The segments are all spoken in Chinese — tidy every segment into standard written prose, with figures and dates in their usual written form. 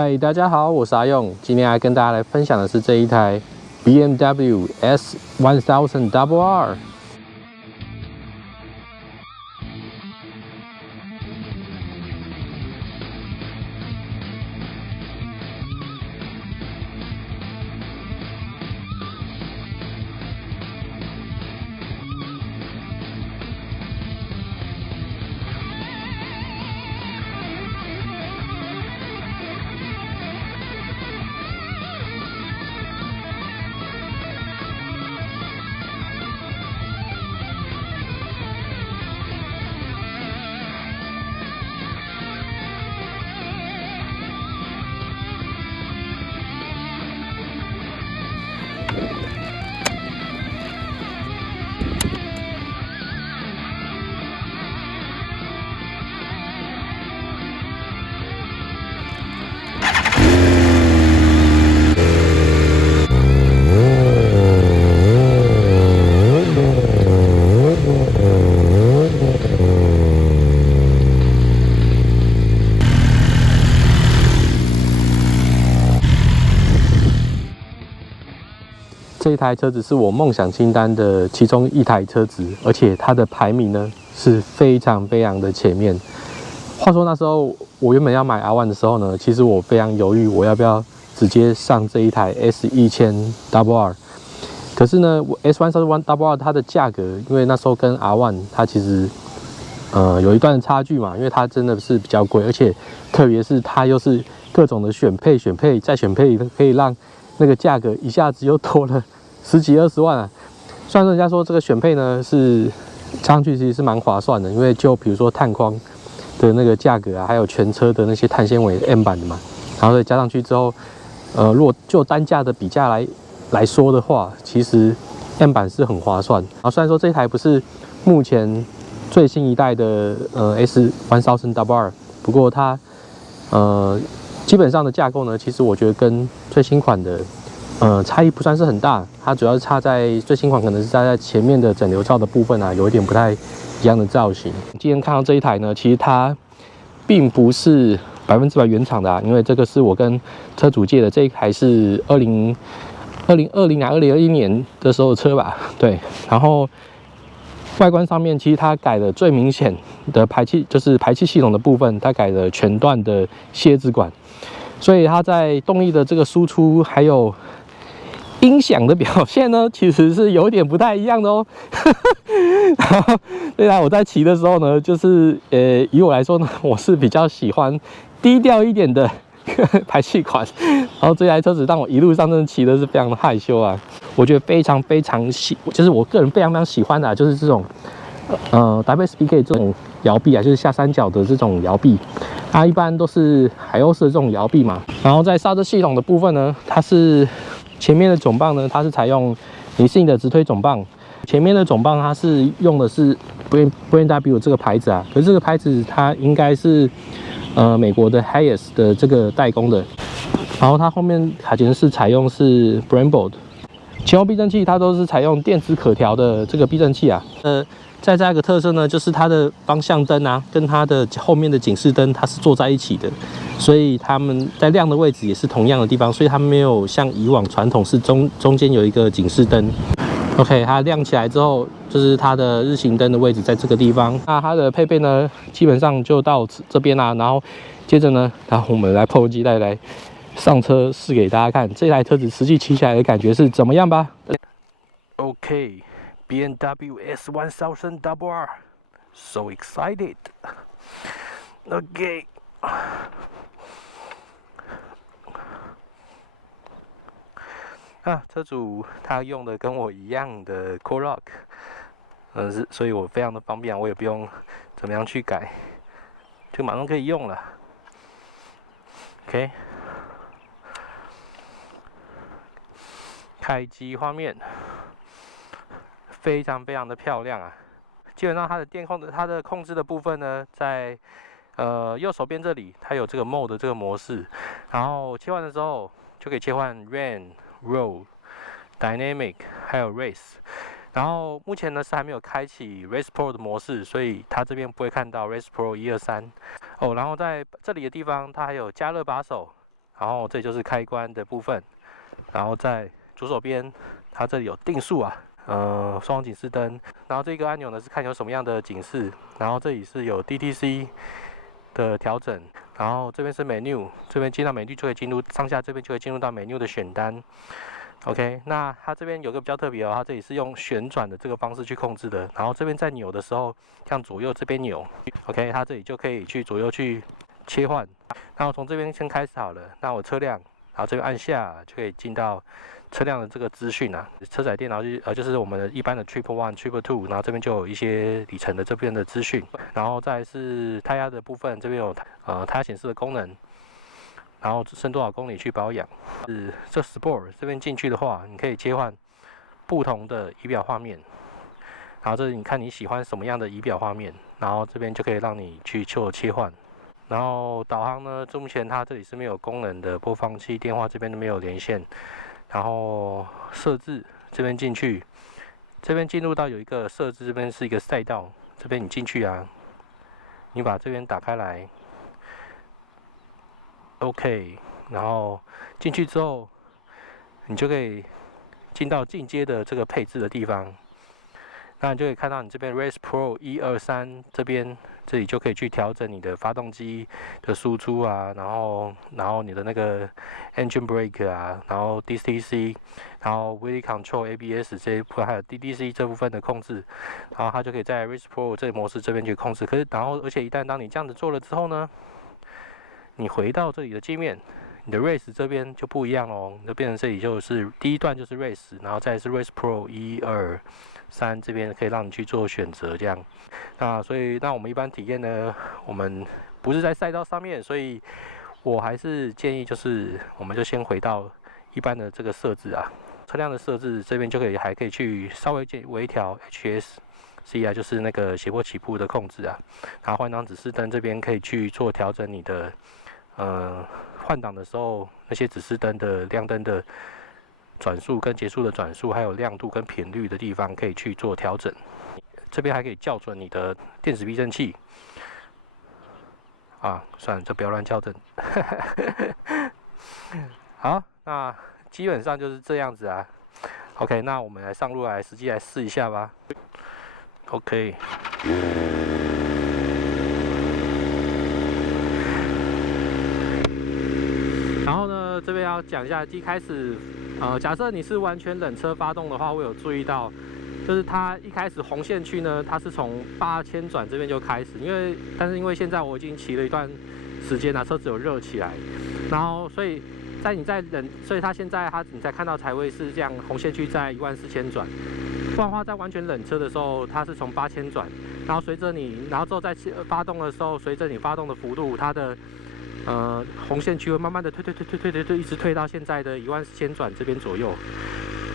嗨，大家好，我是阿用，今天来跟大家来分享的是这一台 BMW S1000RR。这一台车子是我梦想清单的其中一台车子，而且它的排名呢是非常的前面。话说那时候我原本要买 R1 的时候呢，其实我非常犹豫，我要不要直接上这一台 S1000RR。可是呢，S1000RR 它的价格，因为那时候跟 R1 它其实有一段的差距嘛，因为它真的是比较贵，而且特别是它又是各种的选配再选配，可以让那个价格一下子又多了10几20万啊！虽然说人家说这个选配呢是加上去其实是蛮划算的，因为就比如说碳框的那个价格啊，还有全车的那些碳纤维 M 版的嘛，然后再加上去之后，如果就单价的比价来说的话，其实 M 版是很划算。然后虽然说这台不是目前最新一代的S1000RR，不过它基本上的架构呢，其实我觉得跟最新款的差异不算是很大，它主要是差在最新款可能是在前面的整流罩的部分啊，有一点不太一样的造型。今天看到这一台呢，其实它并不是100%原厂的啊，因为这个是我跟车主借的，这一台是2020啊2021年的时候的车吧，对。然后外观上面，其实它改了最明显的排气，就是排气系统的部分，它改了全段的泄制管。所以它在动力的这个输出还有音响的表现呢，其实是有点不太一样的哦。然后对啊，我在骑的时候呢，就是以我来说呢，我是比较喜欢低调一点的排气管。然后这台车子让我一路上真的骑的是非常的害羞啊。我觉得非常就是我个人非常喜欢的就是这种WSPK 这种摇臂啊，就是下三角的这种摇臂。它一般都是海鸥式的这种摇臂嘛，然后在刹车系统的部分呢，它是前面的总棒呢，它是采用尼信的直推总棒，前面的总棒它是用的是 BMW 这个牌子啊，可是这个牌子它应该是美国的 Hayes 的这个代工的，然后它后面卡钳是采用是 Brembo 的，前后避震器它都是采用电子可调的这个避震器啊，再加一个特色呢，就是它的方向灯啊，跟它的后面的警示灯它是坐在一起的，所以它们在亮的位置也是同样的地方，所以它没有像以往传统是中间有一个警示灯。OK， 它亮起来之后，就是它的日行灯的位置在这个地方。那它的配备呢，基本上就到这边啦。然后接着呢，然后我们来迫不及待来上车试给大家看这台车子实际骑起来的感觉是怎么样吧。OK。BMW S1000RR, so excited. OK. 车主他用的跟我一样的 Core Lock，所以我非常的方便，我也不用怎么样去改，就马上可以用了。OK， 开机画面。非常的漂亮啊！基本上它的控制的部分呢，在右手边这里，它有这个 Mode 这个模式，然后切换的时候就可以切换 Rain、Road、Dynamic 还有 Race。然后目前呢是还没有开启 Race Pro 的模式，所以它这边不会看到 Race Pro 1、2、3哦。然后在这里的地方，它还有加热把手，然后这就是开关的部分，然后在左手边，它这里有定速啊，双黄警示灯，然后这个按钮呢是看有什么样的警示，然后这里是有 DTC 的调整，然后这边是 menu， 这边进到 menu 就可以进入上下这边就可以进入到 menu 的选单。OK， 那它这边有个比较特别哦，它这里是用旋转的这个方式去控制的，然后这边在扭的时候，向左右这边扭 ，OK， 它这里就可以去左右去切换。那我从这边先开始好了，那我车辆，然后这边按下就可以进到车辆的这个资讯啊，车载电脑就是我们的一般的 Triple One、Triple Two， 然后这边就有一些里程的这边的资讯，然后再来是胎压的部分，这边有胎压显示的功能。然后剩多少公里去保养？这 Sport 这边进去的话，你可以切换不同的仪表画面。然后这你看你喜欢什么样的仪表画面，然后这边就可以让你去做切换。然后导航呢，目前它这里是没有功能的，播放器、电话这边都没有连线。然后设置这边进去，这边进入到有一个设置，这边是一个赛道，这边你进去啊，你把这边打开来。OK， 然后进去之后，你就可以进到进阶的这个配置的地方。那你就可以看到你这边 Race Pro 123这里就可以去调整你的发动机的输出啊，然后你的那个 Engine Brake 啊，然后 DTC， 然后 Wheel Control、ABS 这一部分，还有 DDC 这部分的控制，然后它就可以在 Race Pro 这个模式这边去控制。而且一旦当你这样子做了之后呢，你回到这里的界面，你的 Race 这边就不一样咯，就变成这里就是第一段就是 Race， 然后再是 Race Pro 1、2、3这边可以让你去做选择这样。所以我们一般体验呢，我们不是在赛道上面，所以我还是建议就是我们就先回到一般的这个设置啊，车辆的设置这边就还可以去稍微微调 HSC 啊，就是那个斜坡起步的控制啊，然后换挡指示灯这边可以去做调整你的换挡的时候那些指示灯的亮灯的转速跟结束的转速，还有亮度跟频率的地方可以去做调整。这边还可以校准你的电子避震器啊，算了，就不要乱校正。好，那基本上就是这样子啊。OK， 那我们来上路实际来试一下吧。OK。然后呢，这边要讲一下，一开始，假设你是完全冷车发动的话，我有注意到，就是它一开始红线区呢，它是从8000转这边就开始，但是因为现在我已经骑了一段时间了，车子有热起来，然后所以所以它现在你才看到才会是这样，红线区在14000转，不然的话在完全冷车的时候，它是从8000转，然后然后之后在发动的时候，随着你发动的幅度，它的红线区会慢慢的推，一直推到现在的14000转这边左右。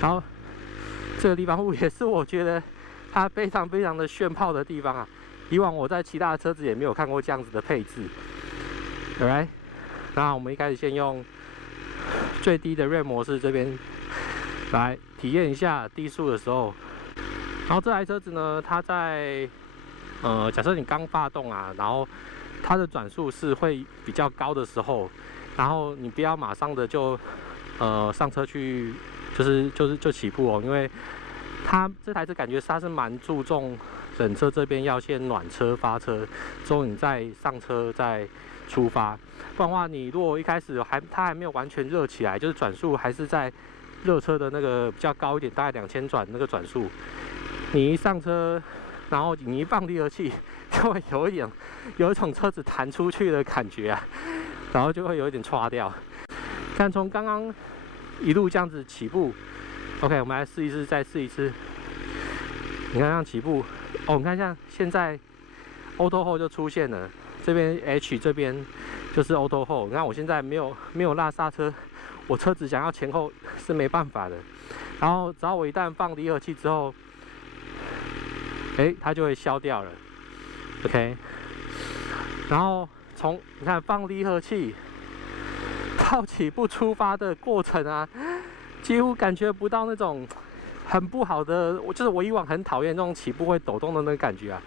然后这个地方也是我觉得它非常非常的炫炮的地方啊！以往我在其他的车子也没有看过这样子的配置。Alright， 那我们一开始先用最低的 RAM 模式这边来体验一下低速的时候。然后这台车子呢，它在假设你刚发动啊，然后它的转速是会比较高的时候，然后你不要马上的就上车去，就起步哦，因为它这台车感觉它是蛮注重冷车这边要先暖车发车，之后你再上车再出发，不然的话你如果一开始它还没有完全热起来，就是转速还是在热车的那个比较高一点，大概2000转那个转速，你一上车，然后你一放离合器，就会有一种车子弹出去的感觉啊，然后就会有一点刷掉。看从刚刚一路这样子起步 ，OK， 我们来试一次，再试一次。你看这样起步，哦，你看像现在 Auto Hold 就出现了，这边 H 这边就是 Auto Hold。你看我现在没有拉刹车，我车子想要前后是没办法的。然后只要我一旦放离合器之后，它就会消掉了。OK， 然后你看放离合器到起步出发的过程啊，几乎感觉不到那种很不好的，就是我以往很讨厌那种起步会抖动的那个感觉啊。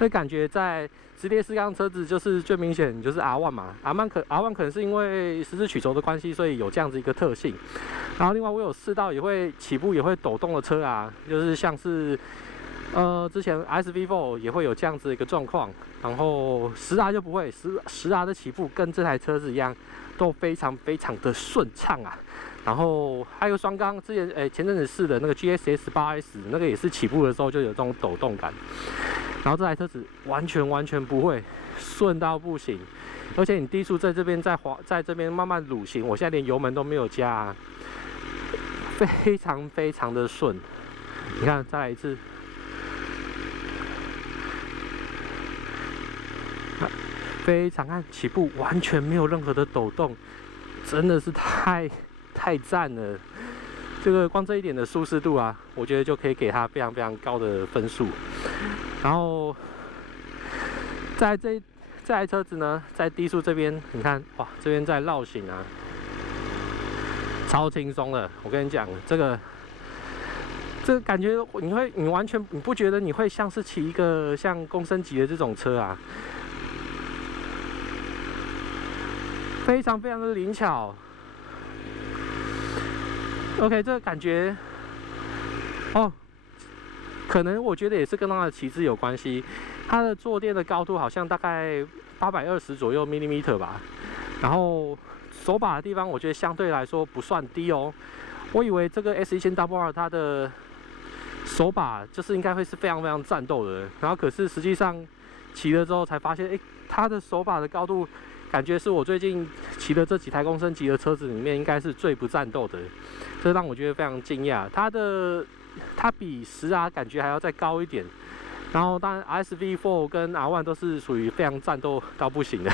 那感觉在直列四缸车子就是最明显就是 R1 嘛，R1可能是因为十字曲轴的关系，所以有这样子一个特性。然后另外我有试到也会起步也会抖动的车啊，就是像是之前 SV4 也会有这样子一个状况，然后10R 就不会，10R 的起步跟这台车子一样，都非常的顺畅啊。然后还有双缸，之前前阵子试的那个 GSS 8S 那个也是起步的时候就有这种抖动感，然后这台车子完全不会，顺到不行，而且你低速在这边在这边慢慢蠕行，我现在连油门都没有加啊，非常的顺。你看，再来一次，非常按起步完全没有任何的抖动，真的是太赞了！这个光这一点的舒适度啊，我觉得就可以给它非常高的分数。然后，在这台车子呢，在低速这边，你看哇，这边在绕行啊，超轻松的。我跟你讲，这个感觉你完全你不觉得你会像是骑一个像公升级的这种车啊？非常的灵巧。OK， 这个感觉哦，可能我觉得也是跟它的骑姿有关系。它的坐垫的高度好像大概820左右 mm 吧，然后手把的地方我觉得相对来说不算低哦。我以为这个 S1000RR 它的手把就是应该会是非常战斗的，然后可是实际上骑了之后才发现，它的手把的高度感觉是我最近骑的这几台公升级的车子里面应该是最不战斗的。这让我觉得非常惊讶，它比10R 感觉还要再高一点，然后当然 SV4 跟 R1 都是属于非常战斗到不行的，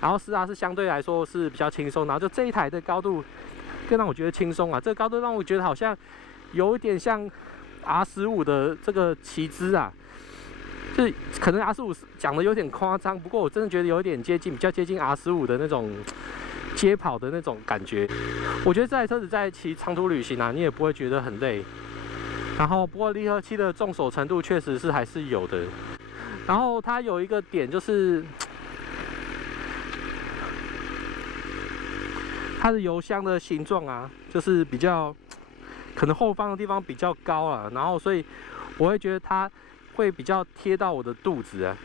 然后10R 是相对来说是比较轻松，然后就这一台的高度更让我觉得轻松啊，这个高度让我觉得好像有一点像 R15 的这个骑姿啊，就是可能 R15 讲的有点夸张，不过我真的觉得有一点比较接近 R15 的那种街跑的那种感觉。我觉得这台车子在骑长途旅行啊，你也不会觉得很累。然后，不过离合器的重手程度确实是还是有的。然后它有一个点就是，它的油箱的形状啊，就是比较可能后方的地方比较高啊，然后所以我会觉得它会比较贴到我的肚子啊。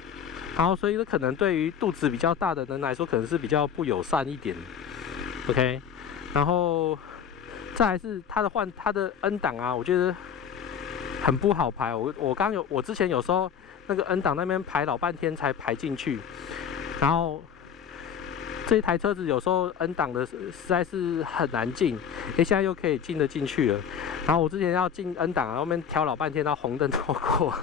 然后，所以可能对于肚子比较大的人来说，可能是比较不友善一点。OK， 然后再来是它的 N 档啊，我觉得很不好排。我之前有时候那个 N 档那边排老半天才排进去，然后这一台车子有时候 N 档的实在是很难进，现在又可以进得进去了。然后我之前要进 N 档，然后面调老半天，到红灯透过。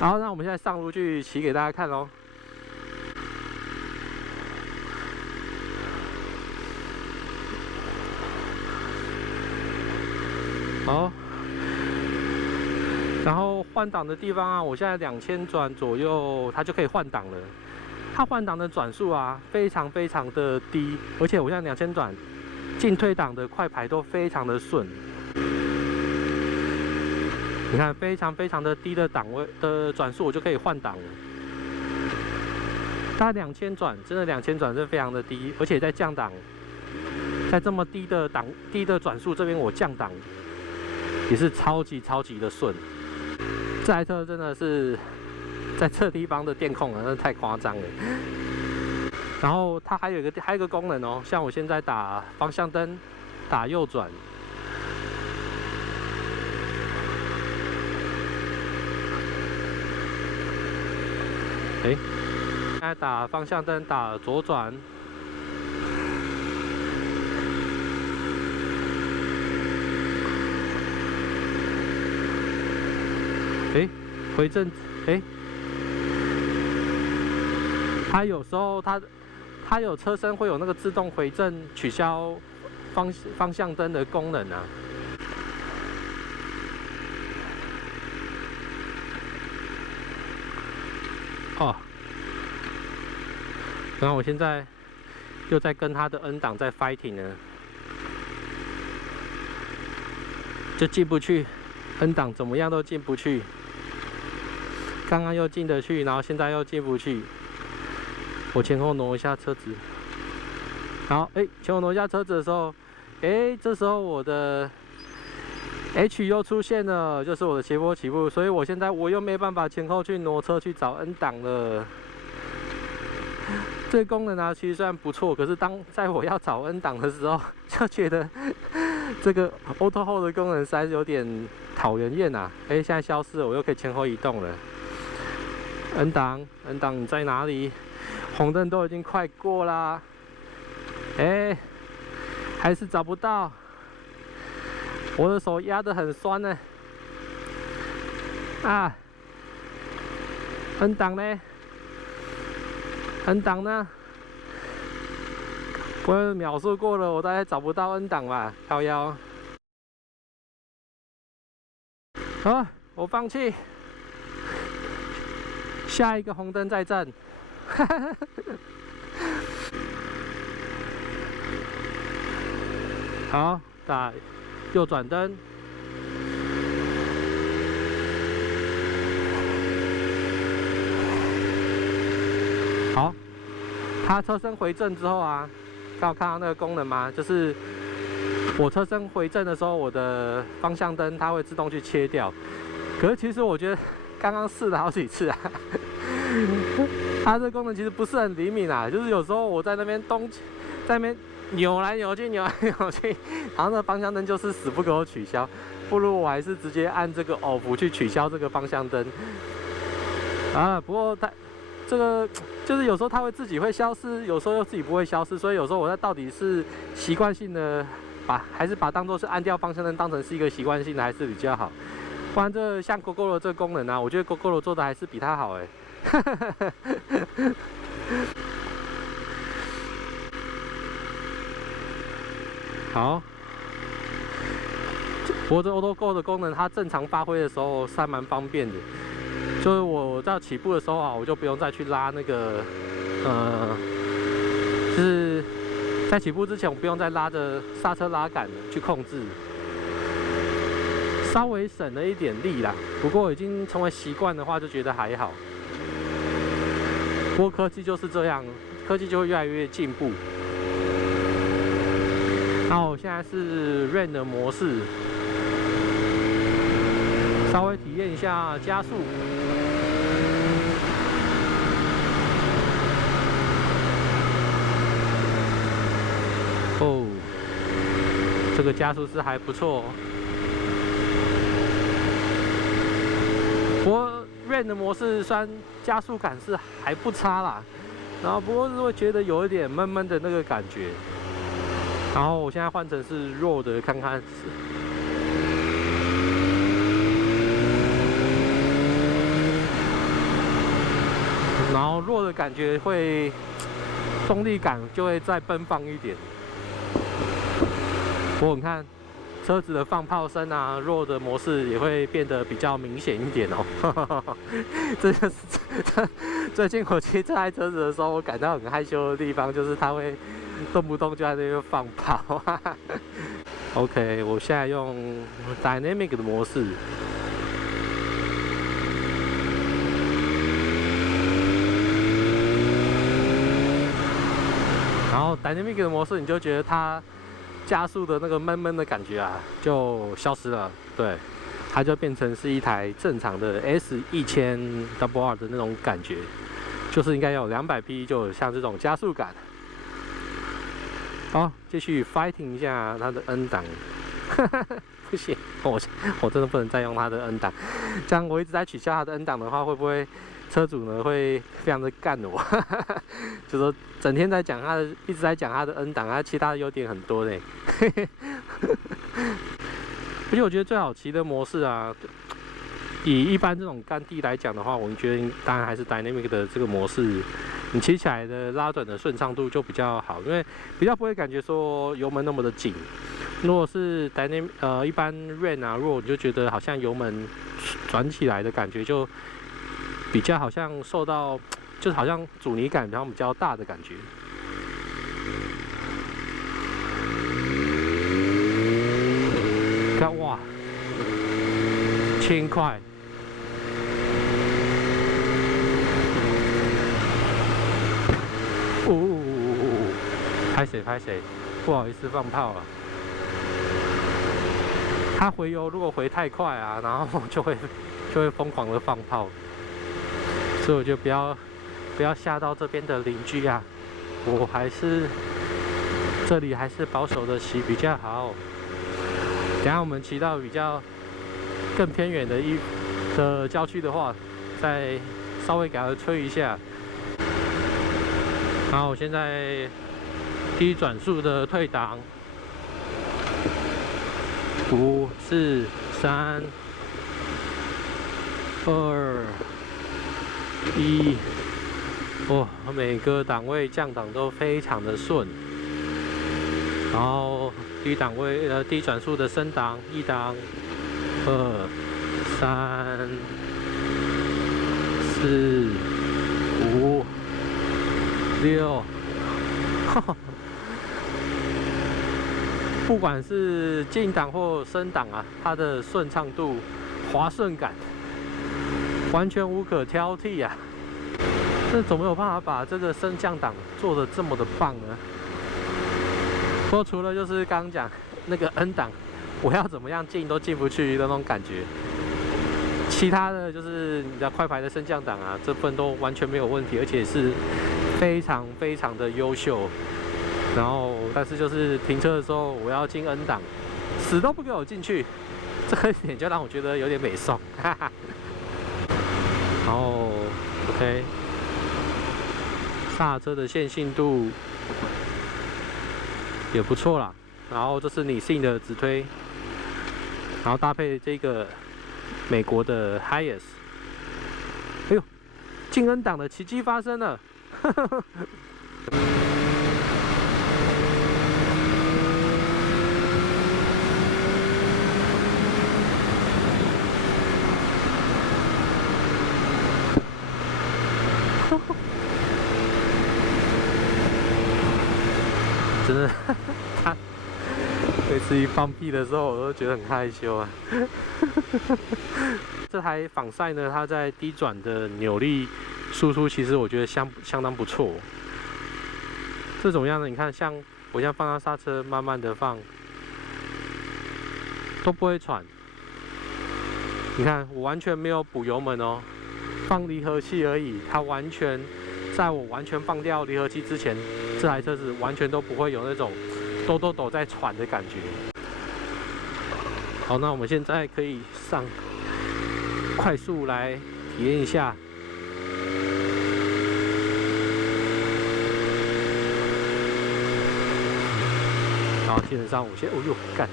然后，那我们现在上路去骑给大家看咯。好，然后换挡的地方啊，我现在2000转左右，它就可以换挡了。它换挡的转速啊，非常的低，而且我现在2000转进退档的快排都非常的顺。你看，非常的低的档位的转速，我就可以换挡了。它2000转，真的2000转是非常的低，而且在降档，在这么低的转速这边我降档也是超级的顺。这台车真的是在这地方的电控啊，那太夸张了。然后它还有一个功能哦，像我现在打方向灯，打右转。现在打方向灯，打左转。回正，它有时候它有车身会有那个自动回正取消方向灯的功能啊。哦，然后我现在又在跟他的 N 档在 fighting 呢，就进不去 ，N 档怎么样都进不去。刚刚又进得去，然后现在又进不去。我前后挪一下车子，然后前后挪一下车子的时候，这时候我的 H 又出现了，就是我的斜坡起步，所以我现在又没办法前后去挪车去找 N 档了。这个功能啊，其实虽然不错，可是在我要找 N 档的时候，就觉得这个 Auto Hold 的功能实在是有点讨人厌啊。现在消失了，我又可以前后移动了。N 档你在哪里？红灯都已经快过啦，还是找不到。我的手压得很酸呢。N 档呢？N 档呢？不会秒数过了，我大概找不到 N 档吧？靠腰。好，我放弃。下一个红灯再战。好，打右转灯。好，它车身回正之后啊，刚好看到那个功能吗？就是我车身回正的时候，我的方向灯它会自动去切掉。可是其实我觉得刚刚试了好几次啊。它这个功能其实不是很灵敏啊，就是有时候我在那边在那边扭来扭去，然后那个方向灯就是死不给我取消，不如我还是直接按这个 off 去取消这个方向灯啊。不过这个就是有时候它会自己会消失，有时候又自己不会消失，所以有时候我到底是习惯性的还是把当做是按掉方向灯当成是一个习惯性的还是比较好。不然像 Gogoro 这个功能啊，我觉得 Gogoro 做的还是比它好好，不过这 Auto Go 的功能，它正常发挥的时候是还蛮方便的。就是我在起步的时候啊，我就不用再去拉那个，就是在起步之前，我不用再拉着刹车拉杆去控制，稍微省了一点力啦。不过已经成为习惯的话，就觉得还好。不过科技就是这样，科技就会越来越进步。那我现在是 Rain 的模式，稍微体验一下加速。哦，这个加速是还不错。不过 Rain 的模式虽然加速感是还不差啦，然后不过是会觉得有一点闷闷的那个感觉。然后我现在换成是 Raw 的看看。然后Raw的感觉会动力感就会再奔放一点。不过你看车子的放炮声啊，Raw的模式也会变得比较明显一点哦。这就是最近我骑这台车子的时候，我感到很害羞的地方，就是它会动不动就在那边放炮。OK， 我现在用 Dynamic 的模式。然后 Dynamic 的模式，你就觉得它加速的那个闷闷的感觉啊，就消失了。对，它就变成是一台正常的 S1000 WR 的那种感觉，就是应该有200匹，就有像这种加速感。好，继续 fighting 一下它的 N 档。不行，我真的不能再用它的 N 档。这样我一直在取消它的 N 档的话，会不会车主呢会非常的干我？就说整天在讲一直在讲它的 N 档，它其他的优点很多嘞。而且我觉得最好骑的模式啊，以一般这种干地来讲的话，我们觉得当然还是 Dynamic 的这个模式，你骑起来的拉转的顺畅度就比较好，因为比较不会感觉说油门那么的紧。如果是 Dynamic 一般 Rain 啊，如果你就觉得好像油门转起来的感觉就比较好像受到，就是好像阻尼感比较大的感觉。看哇，轻快。拍谁拍谁，不好意思放炮了。他回油如果回太快啊，然后就会疯狂的放炮，所以我就不要吓到这边的邻居啊。我还是这里还是保守的骑比较好。等一下我们骑到比较更偏远的郊区的话，再稍微给它吹一下。然后我现在低转速的退档，5、4、3、2、1，哦，每个档位降档都非常的顺。然后低转速的升档，1档、2、3、4、5、6，不管是进档或升档啊，它的顺畅度、滑顺感完全无可挑剔啊！这怎么有办法把这个升降档做得这么的棒呢？不过除了就是刚刚讲那个 N 档，我要怎么样进都进不去的那种感觉。其他的就是你的快排的升降档啊，这部分都完全没有问题，而且是非常非常的优秀。然后，但是就是停车的时候，我要进 N 档，死都不给我进去，这个点就让我觉得有点美送，哈哈。然后 ，OK， 刹车的线性度也不错啦。然后这是你性的直推，然后搭配这个美国的 Hiace， 哎呦，进 N 档的奇迹发生了，哈哈哈。真的，他每次一放屁的时候，我都觉得很害羞啊。这台仿赛呢，它在低转的扭力输出，其实我觉得相当不错。这种样的，你看，像我现在放下刹车，慢慢的放，都不会喘。你看，我完全没有补油门哦，放离合器而已，它完全在我完全放掉离合器之前，这台车子完全都不会有那种抖在喘的感觉。好，那我们现在可以上快速来体验一下。然后基本上我先，哦呦，干！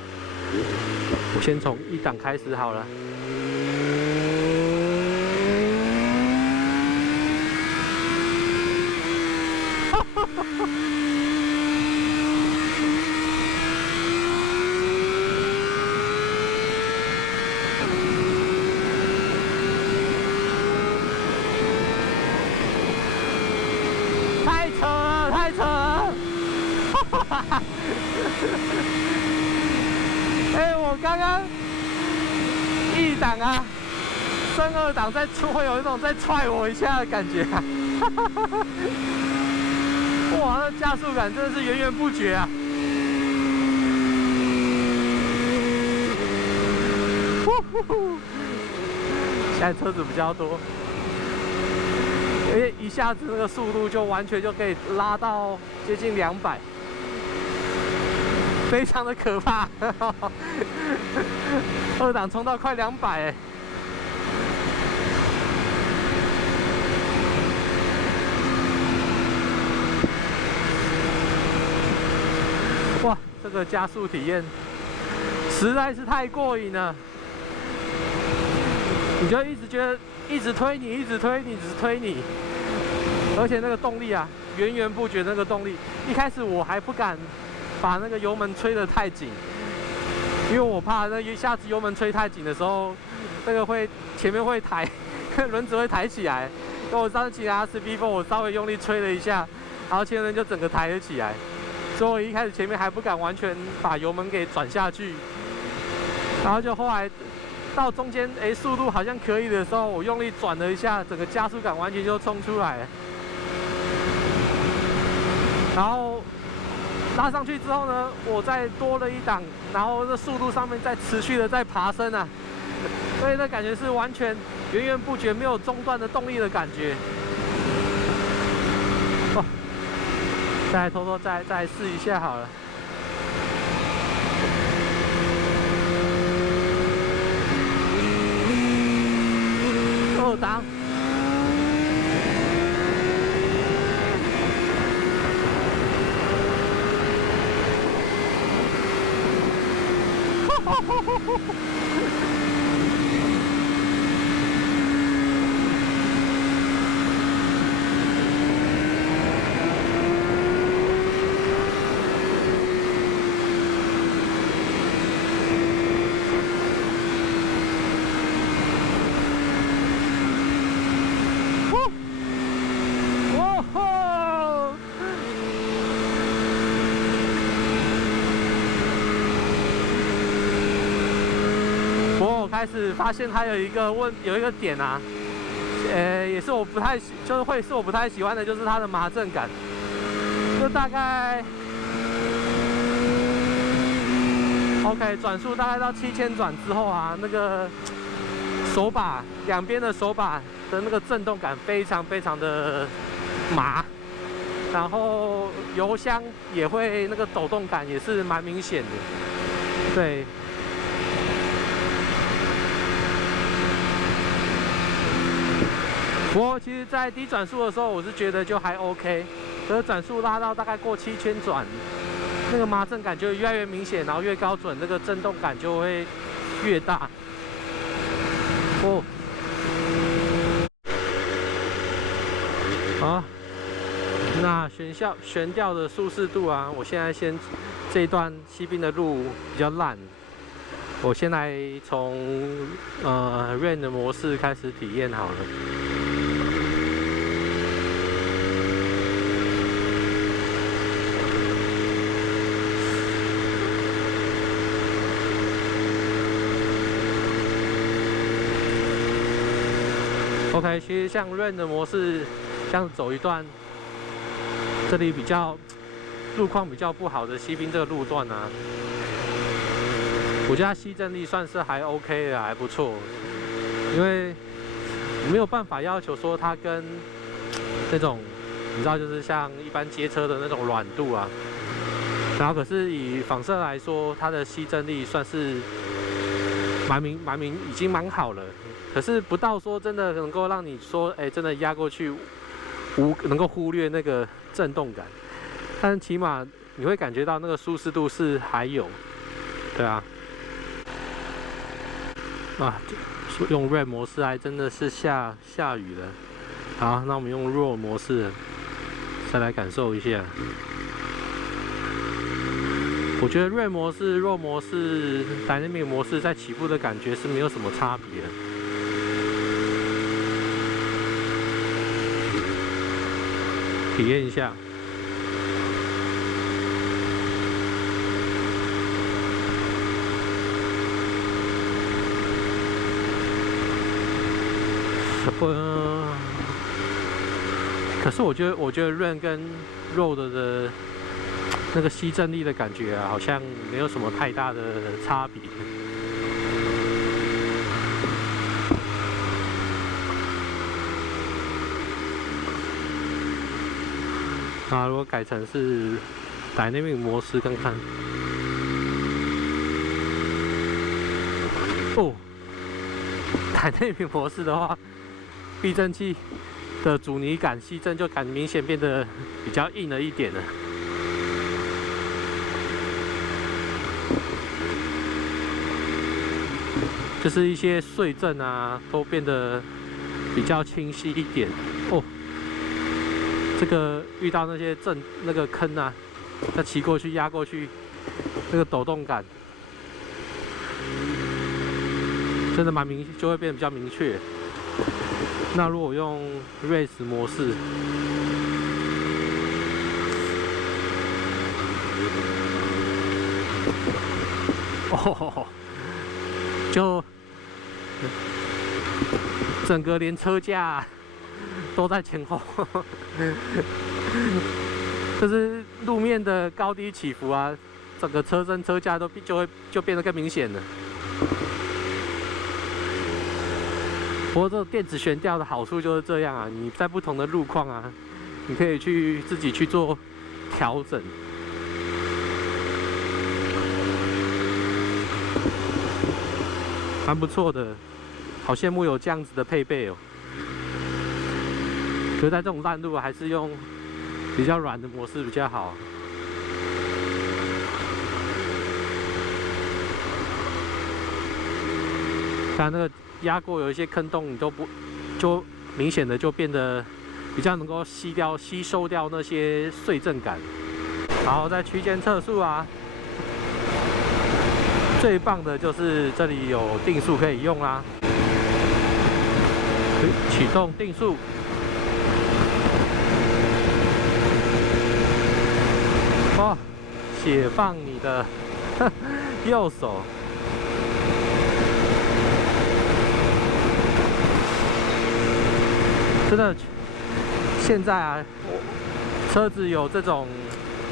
我先从1档开始好了。太扯了，太扯了！哎，我刚刚1档啊，升2档会有一种再踹我一下的感觉啊！哇，那加速感真的是源源不绝啊！现在车子比较多，因为一下子那个速度就完全就可以拉到接近200，非常的可怕。2档冲到快200哎！哇，这个加速体验实在是太过瘾了！你就一直觉得一直推你，一直推你，只推你，而且那个动力啊，源源不绝。那个动力，一开始我还不敢把那个油门吹得太紧，因为我怕那一下子油门吹太紧的时候，那个前面会抬，轮子会抬起来。跟我上次骑RSP4，我稍微用力吹了一下，然后前轮就整个抬了起来。所以我一开始前面还不敢完全把油门给转下去，然后就后来到中间，速度好像可以的时候，我用力转了一下，整个加速感完全就冲出来了。然后拉上去之后呢，我再多了一档，然后这速度上面再持续的在爬升啊，所以那感觉是完全源源不绝、没有中断的动力的感觉。哦，再偷偷再试一下好了。2档。开始发现它有一个点啊，也是我不太喜欢的，就是它的麻震感，就大概 OK 转速大概到7000转之后啊，那个手把两边的手把的那个震动感非常的麻，然后油箱也会那个抖动感也是蛮明显的，对。不过其实，在低转速的时候，我是觉得就还 OK， 可是转速拉到大概过7000转，那个麻震感就越来越明显，然后越高准，那个震动感就会越大。哦，好，那悬吊的舒适度啊，我现在这一段西滨的路比较烂，我先来从Rain 的模式开始体验好了。OK， 其实像 Rain 的模式，这样走一段，这里比较路况比较不好的西滨这个路段啊，我觉得它吸震力算是还 OK 的，还不错。因为没有办法要求说它跟那种你知道，就是像一般街车的那种软度啊，然后可是以仿射来说，它的吸震力算是已经蛮好了。可是不到说真的能够让你说，真的压过去能够忽略那个震动感，但是起码你会感觉到那个舒适度是还有，对啊，用 Rain 模式还真的是下雨了。好，那我们用 Road 模式再来感受一下。我觉得 Rain 模式、Road 模式、Dynamic 模式在起步的感觉是没有什么差别的。体验一下。可是我觉得 Rain 跟 Road 的那个吸震力的感觉啊，好像没有什么太大的差别。那如果改成是 Dynamic 模式看看，哦，Dynamic 模式的话，避震器的阻尼感、吸震就明显变得比较硬了一点了。就是一些碎震啊，都变得比较清晰一点哦。这个遇到那个坑啊，再骑过去压过去，那个抖动感，真的就会变得比较明确。那如果用 Race 模式，哦，就整个连车架都在前后，就是路面的高低起伏啊，整个车身车架就变得更明显了。不过这种电子悬吊的好处就是这样啊，你在不同的路况啊，你可以自己去做调整。蛮不错的，好羡慕有这样子的配备哦。可是在这种烂路，还是用比较软的模式比较好。看那个压过有一些坑洞，你都不就明显的就变得比较能够吸收掉那些碎震感。然后在区间测速啊。最棒的就是这里有定速可以用啦，启动定速，哦，解放你的右手，真的，现在啊，车子有这种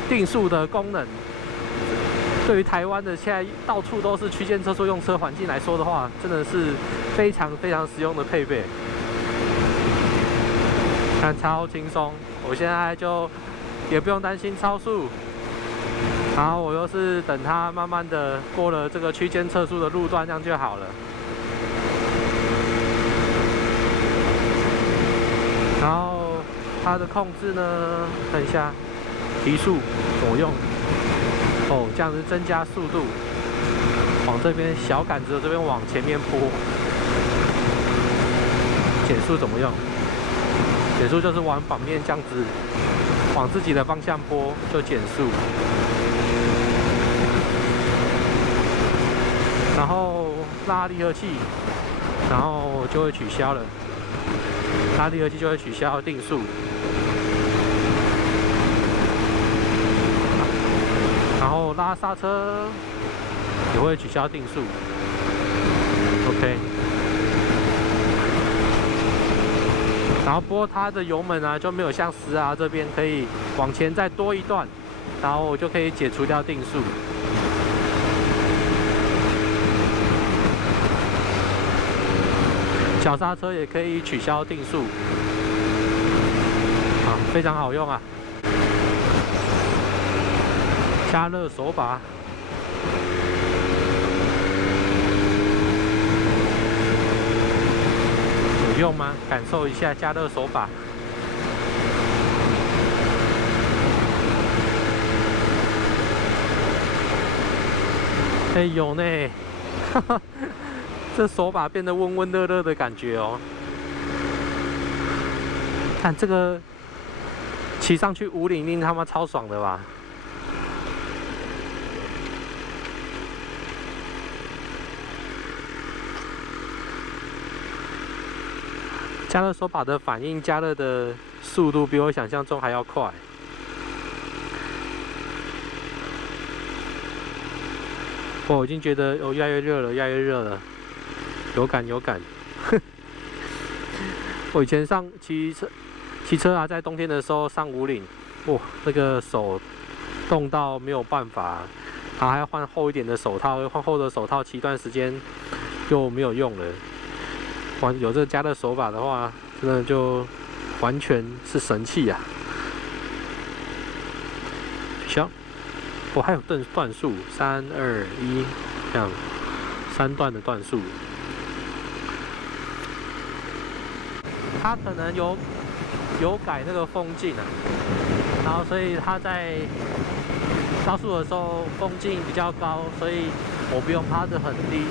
定速的功能。对于台湾的现在到处都是区间测速用车环境来说的话，真的是非常非常实用的配备。看超轻松，我现在就也不用担心超速，然后我又是等它慢慢的过了这个区间测速的路段，这样就好了。然后它的控制呢，看一下提速怎么用。哦，这样子增加速度，往这边小杆子的这边往前面拨。减速怎么用？减速就是往反面这样子，往自己的方向拨就减速。然后拉离合器，然后就会取消了。拉离合器就会取消定速。然后拉刹车也会取消定速 ，OK。然后不过它的油门啊就没有像10R这边可以往前再多一段，然后我就可以解除掉定速。脚刹车也可以取消定速，啊，非常好用啊。加热手把，有用吗？感受一下加热手把。哎，有呢，哈哈，这手把变得温温热热的感觉哦。看这个，骑上去5岭令他妈超爽的吧？加热手把的反应加热的速度比我想象中还要快。我已经觉得越来越热了，越来越热了，有感有感。我以前骑车啊，在冬天的时候上5岭，哇，那个手冻到没有办法，然后还要换厚一点的手套，换厚的手套骑一段时间就没有用了。有这个加热手把的话，真的就完全是神器啊！行，我还有段数，3、2、1，这样3段的段数。它可能有改那个风镜啊，然后所以它在高速的时候风镜比较高，所以我不用趴得很低。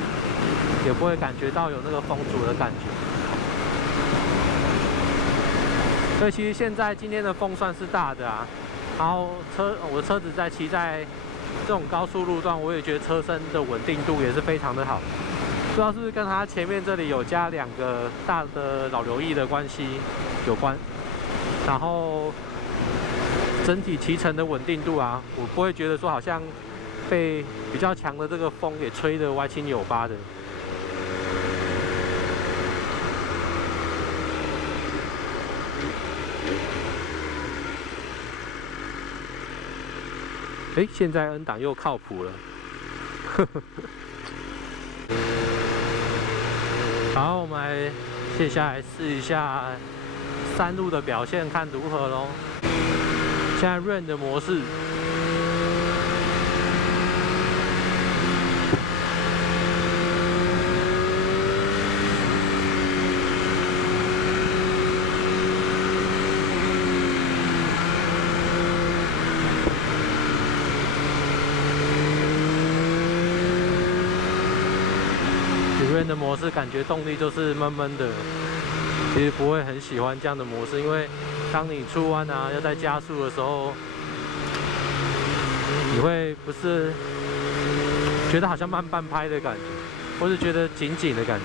也不会感觉到有那个风阻的感觉，所以其实今天的风算是大的啊。然后我的车子骑在这种高速路段，我也觉得车身的稳定度也是非常的好。不知道是不是跟它前面这里有加2个大的老流翼的关系有关。然后整体骑乘的稳定度啊，我不会觉得说好像被比较强的这个风给吹得歪七扭八的。哎，现在 N 档又靠谱了。好，我们来接下来试一下3路的表现，看如何咯。现在 Rain 的模式。的模式感觉动力就是闷闷的，其实不会很喜欢这样的模式，因为当你出弯啊要在加速的时候，你会不是觉得好像慢半拍的感觉，或是觉得紧紧的感觉。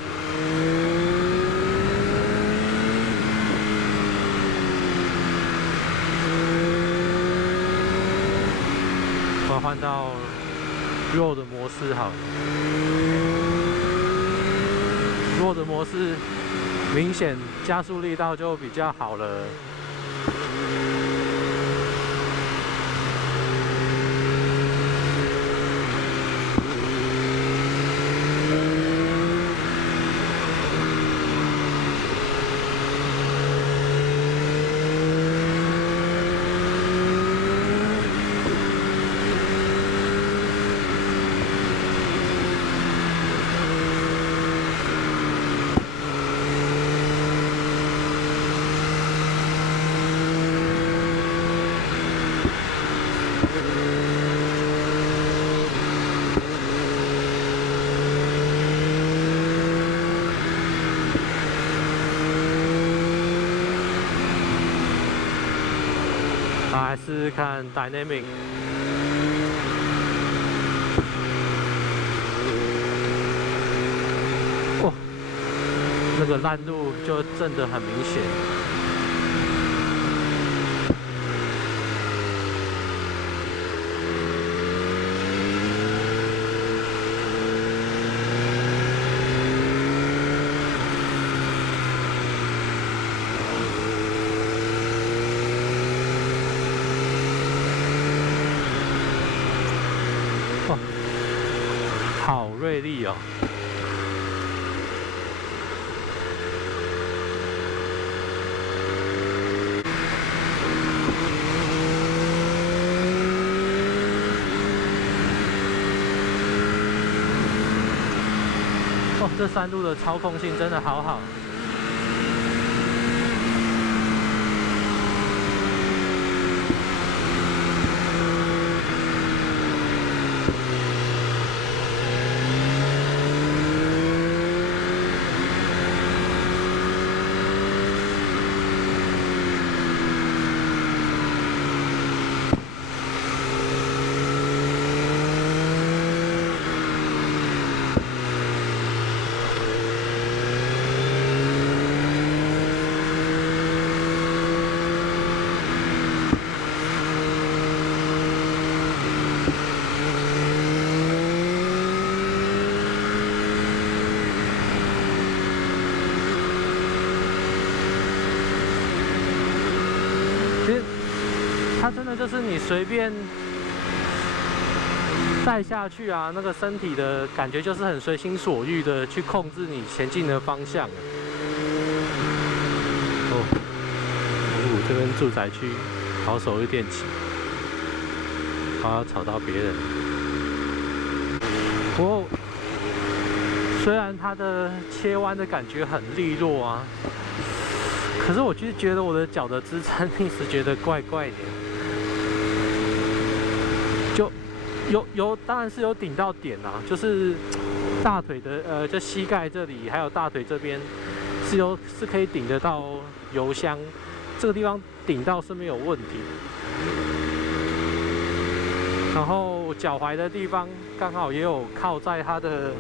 我换到 Road 的模式好了。Road 的模式明显加速力道就比较好了。来试试看 Dynamic。哦，那个烂路就震得很明显。好锐利哦！哦，这3路的操控性真的好好。它真的就是你随便带下去啊，那个身体的感觉就是很随心所欲的去控制你前进的方向。哦，这边住宅区保守一点骑，怕吵到别人。不过虽然它的切弯的感觉很利落啊，可是我就觉得我的脚的支撑一直觉得怪怪的。就当然是有顶到点啊，就是大腿的就膝盖这里，还有大腿这边是可以顶得到油箱，这个地方顶到是没有问题。然后脚踝的地方刚好也有靠在它的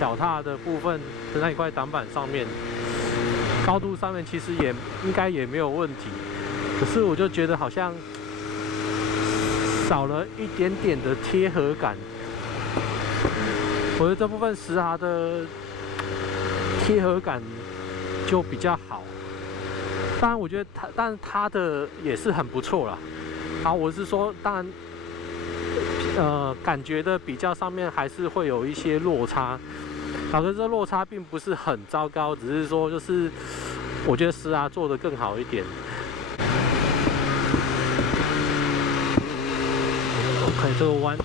脚踏的部分的那一块挡板上面，高度上面其实也应该也没有问题，可是我就觉得好像少了一点点的贴合感。我觉得这部分10R的贴合感就比较好。当然，我觉得但它的也是很不错啦。然后我是说，当然感觉的比较上面还是会有一些落差。可是这落差并不是很糟糕，只是说就是我觉得施拉做得更好一点。OK， 这个弯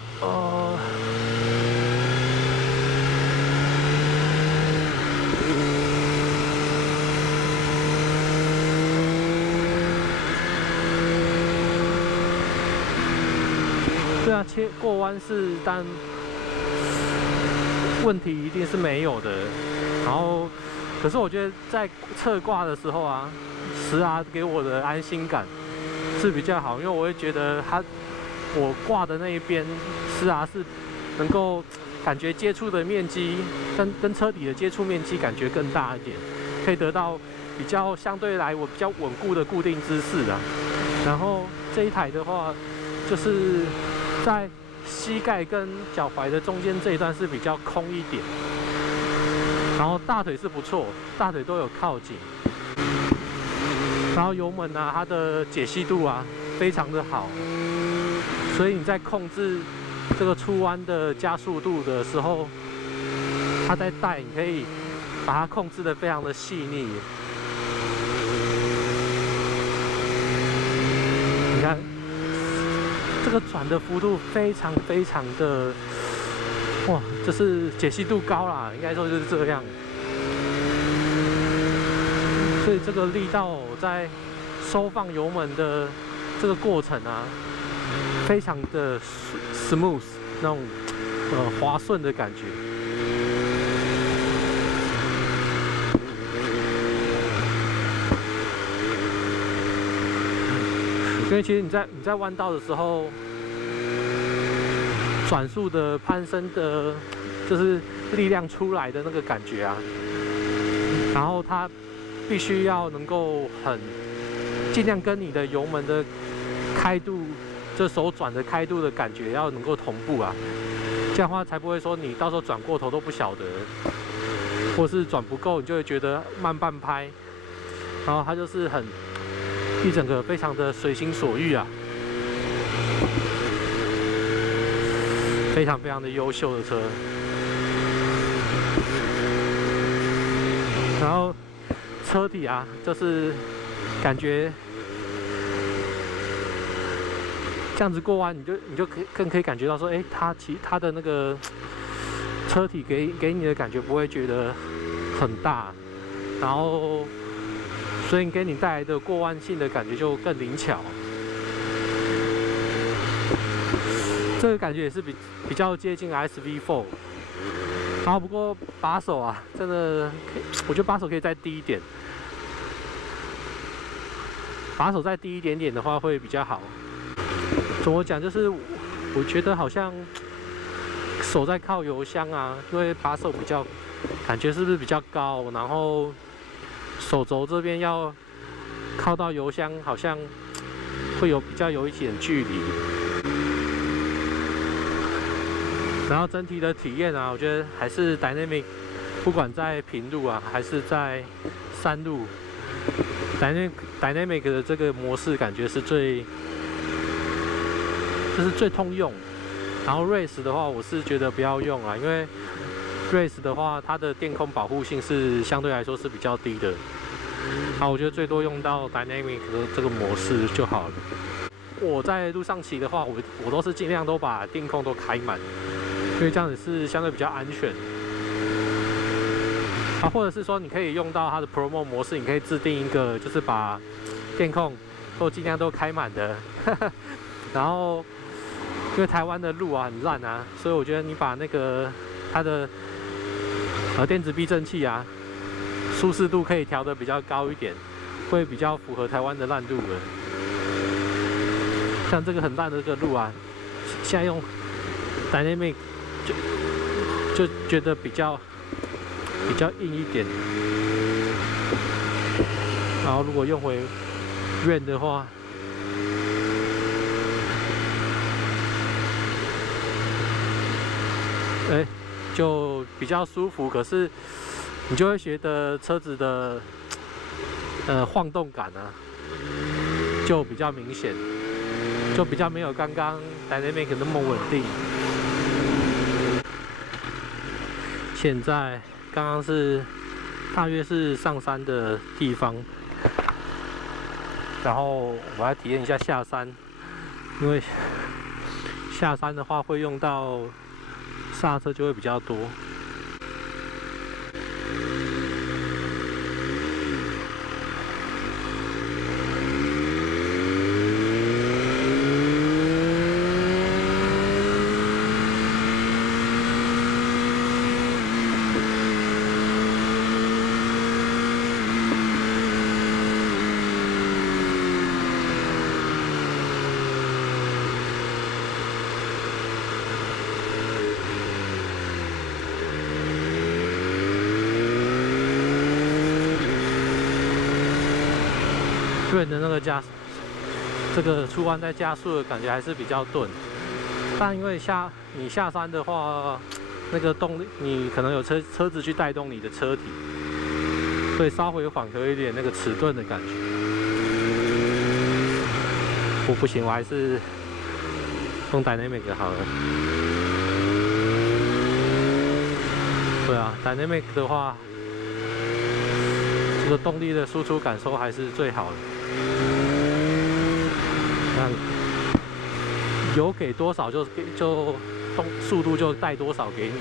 对啊，过弯是但问题一定是没有的。然后，可是我觉得在侧挂的时候啊，施拉给我的安心感是比较好，因为我会觉得我挂的那一边施拉是能够感觉接触的面积跟车底的接触面积感觉更大一点，可以得到比较相对来我比较稳固的固定姿势啊。然后这一台的话，就是在膝盖跟脚踝的中间这一段是比较空一点，然后大腿是不错，大腿都有靠紧，然后油门啊，它的解析度啊非常的好，所以你在控制这个出弯的加速度的时候，它在带，你可以把它控制的非常的细腻。你看。这个转的幅度非常的，哇，就是解析度高啦，应该说就是这样。所以这个力道在收放油门的这个过程啊，非常的 smooth， 那种滑顺的感觉。因为其实你在弯道的时候，转速的攀升的，就是力量出来的那个感觉啊，然后它必须要能够尽量跟你的油门的开度，这手转的开度的感觉要能够同步啊，这样的话才不会说你到时候转过头都不晓得，或是转不够，你就会觉得慢半拍，然后它就是一整个非常的随心所欲啊，非常的优秀的车。然后车底啊，就是感觉这样子过弯，你就更可以感觉到说，它的那个车体给你的感觉不会觉得很大，然后。所以给你带来的过弯性的感觉就更灵巧，这个感觉也是比较接近 SV4。然后不过把手啊，真的，我觉得把手可以再低一点，把手再低一点点的话会比较好。怎么讲？就是我觉得好像手在靠油箱啊，因为把手比较感觉是不是比较高，然后。手肘这边要靠到油箱，好像会比较有一点距离。然后整体的体验啊，我觉得还是 Dynamic， 不管在平路啊，还是在山路 ，Dynamic 的这个模式感觉是最通用。然后 Race 的话，我是觉得不要用啊，因为。Race 的话，它的电控保护性是相对来说是比较低的。好，我觉得最多用到 Dynamic 的这个模式就好了。我在路上骑的话，我都是尽量都把电控都开满，因为这样子是相对比较安全。啊，或者是说你可以用到它的 Pro Mode 模式，你可以制定一个就是把电控都尽量都开满的。然后，因为台湾的路啊很烂啊，所以我觉得你把那个它的电子避震器啊，舒适度可以调得比较高一点，会比较符合台湾的烂路的。像这个很烂的这个路啊，现在用 Dynamic 就觉得比较硬一点。然后如果用回 Ren 的话，就比较舒服，可是你就会觉得车子的晃动感啊，就比较明显，就比较没有刚刚 Dynamic 那么稳定。现在刚刚是大约是上山的地方，然后我来体验一下下山，因为下山的话会用到刹车就会比较多。Ren 的那个这个出弯在加速的感觉还是比较钝，但因为你下山的话，那个动力你可能有车子去带动你的车体，所以稍微缓和一点那个迟钝的感觉。不行，我还是用 Dynamic 好了。对啊 ，Dynamic 的话，这个动力的输出感受还是最好的。那油给多少就速度就带多少给你。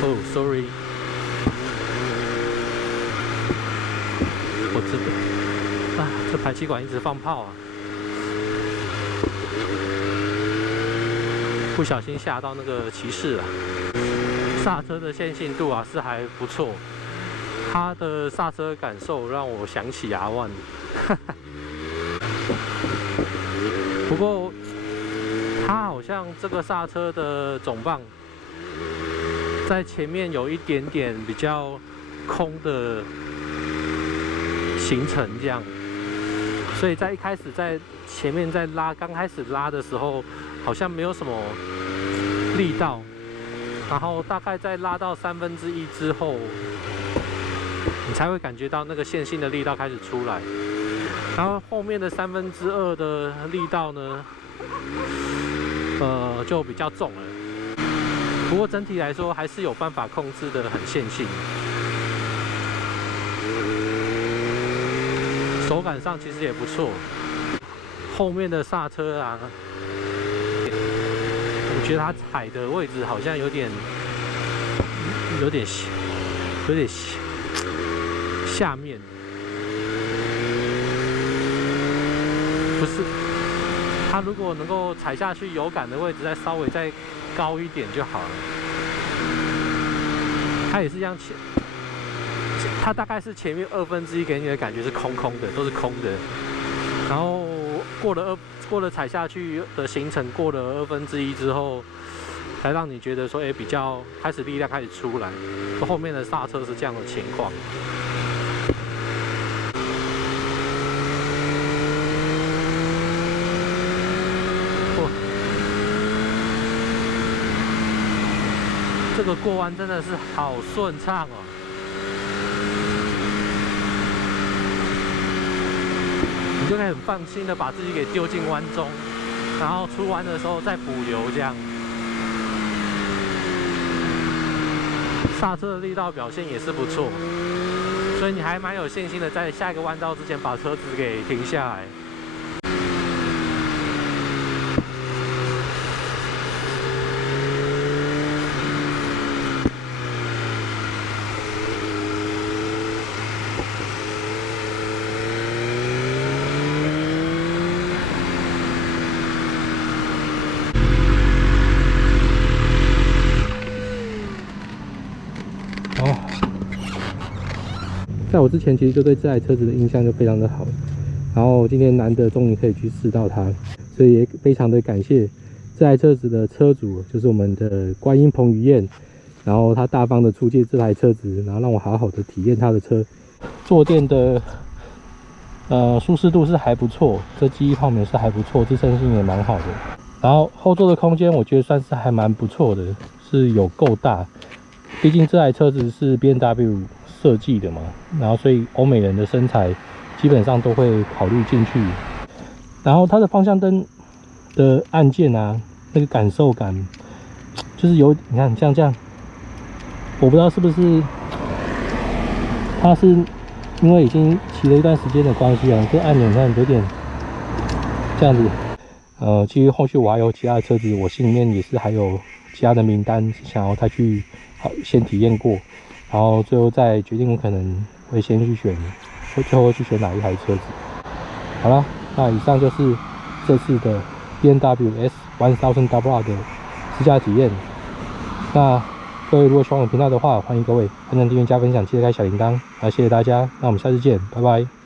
哦 ，sorry， 我知道啊，这排气管一直放炮啊。不小心吓到那个骑士了。刹车的线性度啊是还不错，它的刹车感受让我想起R1。不过它好像这个刹车的总泵在前面有一点点比较空的行程这样，所以在一开始在前面在刚开始拉的时候。好像没有什么力道，然后大概在拉到1/3之后，你才会感觉到那个线性的力道开始出来，然后后面的2/3的力道呢，就比较重了。不过整体来说还是有办法控制的很线性，手感上其实也不错。后面的刹车啊。我觉得它踩的位置好像有点下面，不是。它如果能够踩下去油感的位置稍微再高一点就好了。它也是这样它大概是前面1/2给你的感觉是空空的，都是空的，然后过了踩下去的行程，过了1/2之后，才让你觉得说，比较开始力量开始出来。后面的刹车是这样的情况。这个过弯真的是好顺畅哦。你就可以很放心的把自己给丢进弯中，然后出弯的时候再补油，这样。刹车的力道表现也是不错，所以你还蛮有信心的，在下一个弯道之前把车子给停下来。在我之前，其实就对这台车子的印象就非常的好，然后今天难得终于可以去试到它，所以也非常的感谢这台车子的车主，就是我们的观音彭于晏，然后他大方的出借这台车子，然后让我好好的体验他的车。坐垫的舒适度是还不错，这记忆泡棉是还不错，支撑性也蛮好的。然后后座的空间我觉得算是还蛮不错的，是有够大，毕竟这台车子是 BMW 设计的嘛，然后所以欧美人的身材基本上都会考虑进去。然后它的方向灯的按键啊，那个感受感就是有，你看像这样，我不知道是不是它是因为已经骑了一段时间的关系啊，这按钮看有点这样子。其实后续我还有其他的车子，我心里面也是还有其他的名单，想要再去先体验过，然后最后再决定我可能会先去选，最后会去选哪一台车子。好了，那以上就是这次的 BMW S1000RR 的试驾体验。那各位如果喜欢我频道的话，欢迎各位按赞、订阅、加分享，记得开小铃铛。好，谢谢大家，那我们下次见，拜拜。